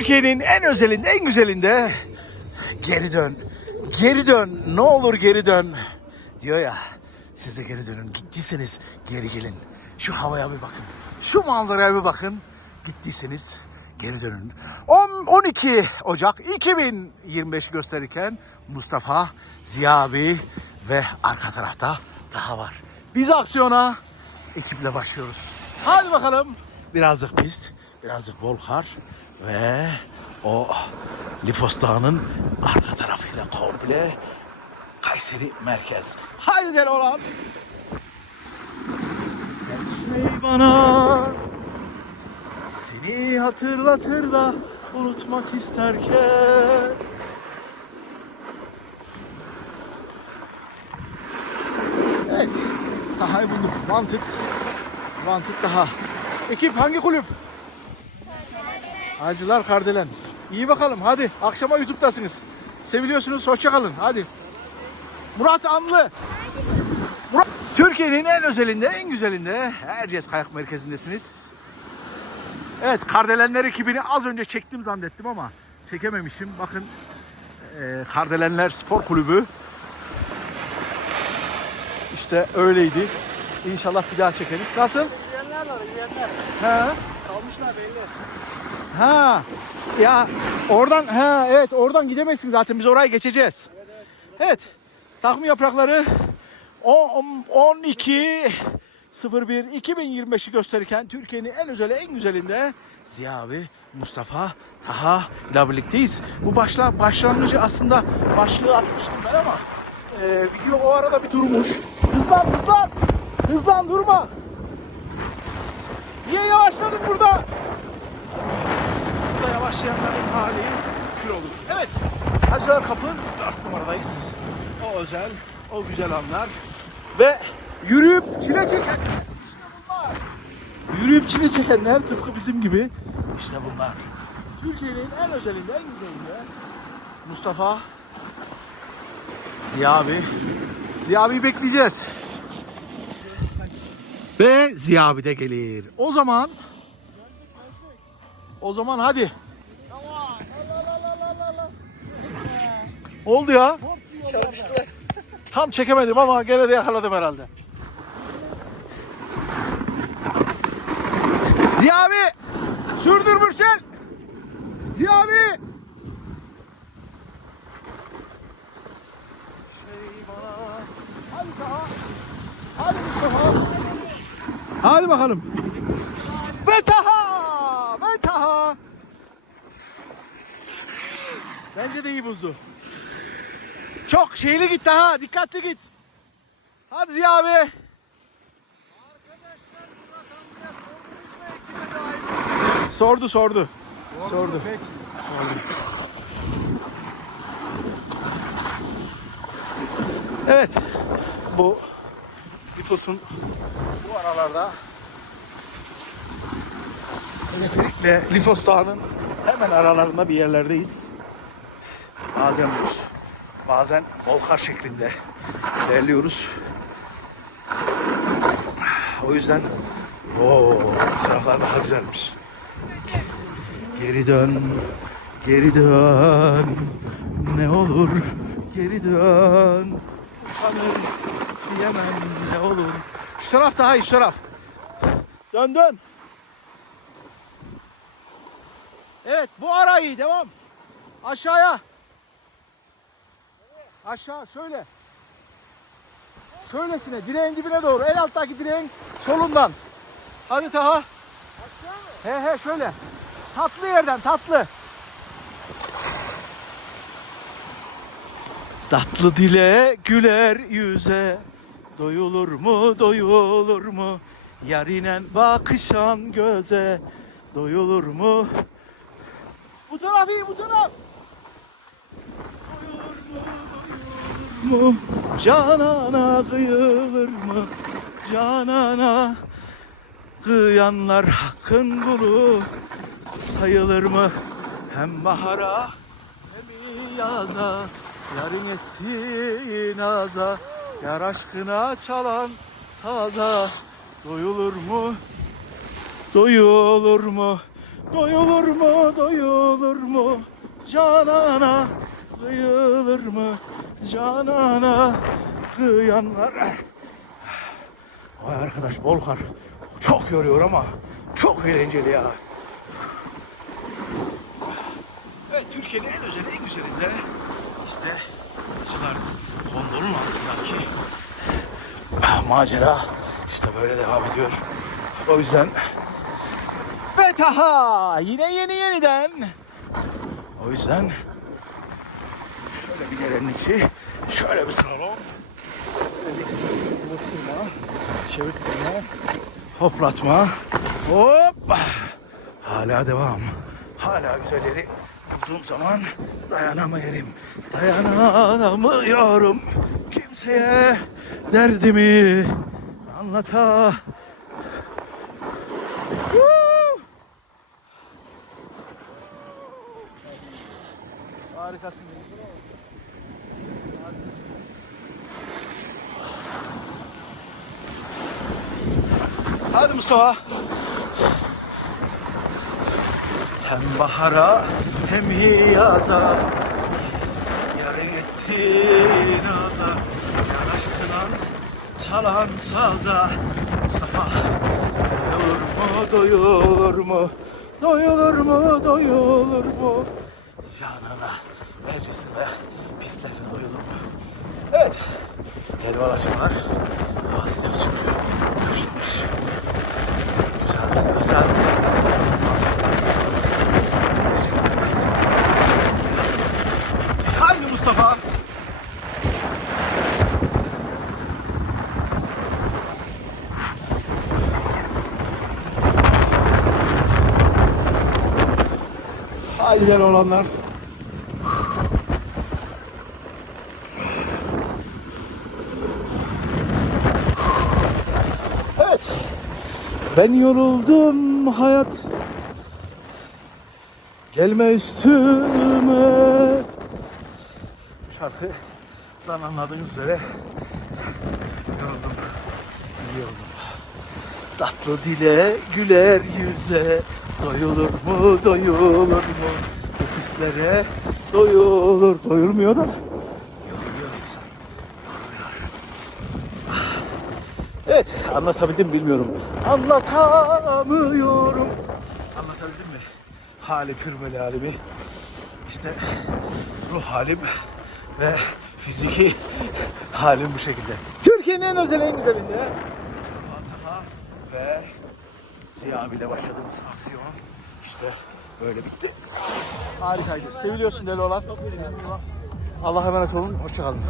Türkiye'nin en özelinde, en güzelinde geri dön. Geri dön. Ne olur geri dön. Diyor ya. Siz de geri dönün. Gittiyseniz geri gelin. Şu havaya bir bakın. Şu manzaraya bir bakın. Gittiyseniz geri dönün. 10, 12 Ocak 2025 gösterirken Mustafa, Ziya abi ve arka tarafta daha var. Biz aksiyona ekiple başlıyoruz. Hadi bakalım. Birazcık pist, birazcık bol kar ve o Lifos Dağı'nın arka tarafıyla komple Kayseri merkez. Haydi deli olan. Şey bana seni hatırlatır da unutmak isterken Evet. Taha'yı bulduk. Wanted. Wanted daha. Ekip hangi kulüp? Hacılar Kardelen. İyi bakalım hadi. Akşama YouTube'dasınız. Seviliyorsunuz. Hoşça kalın. Hadi. Murat Anlı. Murat. Türkiye'nin en özelinde, en güzelinde Erciyes Kayak Merkezi'ndesiniz. Evet, Kardelenler ekibini az önce çektim zannettim ama çekememişim. Bakın e, Kardelenler Spor Kulübü. İşte öyleydi. İnşallah bir daha çekeriz. Nasıl? Yiyenler var, yiyenler. He. Kalmışlar belli. Ha. Ya oradan ha evet oradan gidemezsin zaten biz oraya geçeceğiz. Evet. Takım yaprakları 10 12 01 2025'i gösterirken Türkiye'nin en özeli en güzelinde Ziya abi, Mustafa, Taha ile birlikteyiz. Bu başla başlangıcı aslında başlığı atmıştım ben ama e, video o arada bir durmuş. Hızlan hızlan. Hızlan durma. Niye yavaşladın burada? Burada yavaşlayanların hali kül olur. Evet. Hacılar Kapı 4 numaradayız. O özel, o güzel anlar. Ve yürüyüp çile çekenler. İşte. Yürüyüp çile çekenler tıpkı bizim gibi. İşte bunlar. Türkiye'nin en özelinde, en güzelinde Mustafa, Ziya abi. Ziya abi bekleyeceğiz. Ve Ziya abi de gelir. O zaman o zaman hadi. Oldu ya. Çarpıştılar. Tam çekemedim ama gene de yakaladım herhalde. Ziya abi! Sürdür Mürsel! Ziya abi! Hadi bakalım. Ve Taha! Ve Taha! Bence de iyi buzdu. Çok şeyli git daha. Dikkatli git. Hadi Ziya abi. Sordu sordu. Sordu. Evet. Bu Lifos'un bu aralarda özellikle Lifos Dağı'nın hemen aralarında bir yerlerdeyiz. Bazen buz, bazen volkar şeklinde ilerliyoruz. O yüzden o taraflar daha güzelmiş. Geri dön, geri dön, ne olur geri dön. Utanır diyemem ne olur. Şu taraf daha iyi, şu taraf. Dön dön. Evet bu ara iyi devam. Aşağıya. Aşağı şöyle. Şöylesine direğin dibine doğru. En alttaki direğin solundan. Hadi Taha. He he şöyle. Tatlı yerden tatlı. Tatlı dile güler yüze Doyulur mu doyulur mu Yarinen bakışan göze Doyulur mu Bu taraf iyi bu taraf mu? Canana kıyılır mı? Canana kıyanlar hakkın kulu sayılır mı? Hem bahara hem yaza yarın ettiğin aza yar aşkına çalan saza doyulur mu? Doyulur mu? Doyulur mu? Doyulur mu canana kıyılır mı canana kıyanlar Vay arkadaş bol kar çok yoruyor ama çok eğlenceli ya. Evet Türkiye'nin en özel en güzelinde işte Çılar gondolun altındaki ah, macera işte böyle devam ediyor. O yüzden ve taha yine yeni yeniden o yüzden gelenin içi. Şöyle bir bir vurtturma çevirtme hoplatma. Hop. Hala devam. Hala güzel yeri bulduğum zaman dayanamıyorum dayanamıyorum. Kimseye derdimi anlata! Harikasın. Hadi Mustafa. Hem bahara hem yaza Yarın ettin aza. Yar aşkına çalan saza. Mustafa Doyulur mu doyulur mu? Doyulur mu doyulur mu? Canına Ercesine pislerine doyulur mu? Evet Helvalaşmalar Hava Haydi Mustafa. Haydi olanlar. Ben yoruldum hayat. Gelme üstüme. Şarkıdan anladığınız üzere yoruldum. Yoruldum. Tatlı dile güler yüze doyulur mu doyulur mu bu hislere doyulur doyulmuyor da Evet anlatabildim mi bilmiyorum anlatamıyorum anlatabildim mi hali pürmeli halimi işte ruh halim ve fiziki halim bu şekilde. Türkiye'nin en özel en güzelinde Mustafa Taha ve Ziya abiyle başladığımız aksiyon işte böyle bitti. Harikaydı. Seviliyorsun deli olan. Allah'a emanet olun. Hoşçakalın.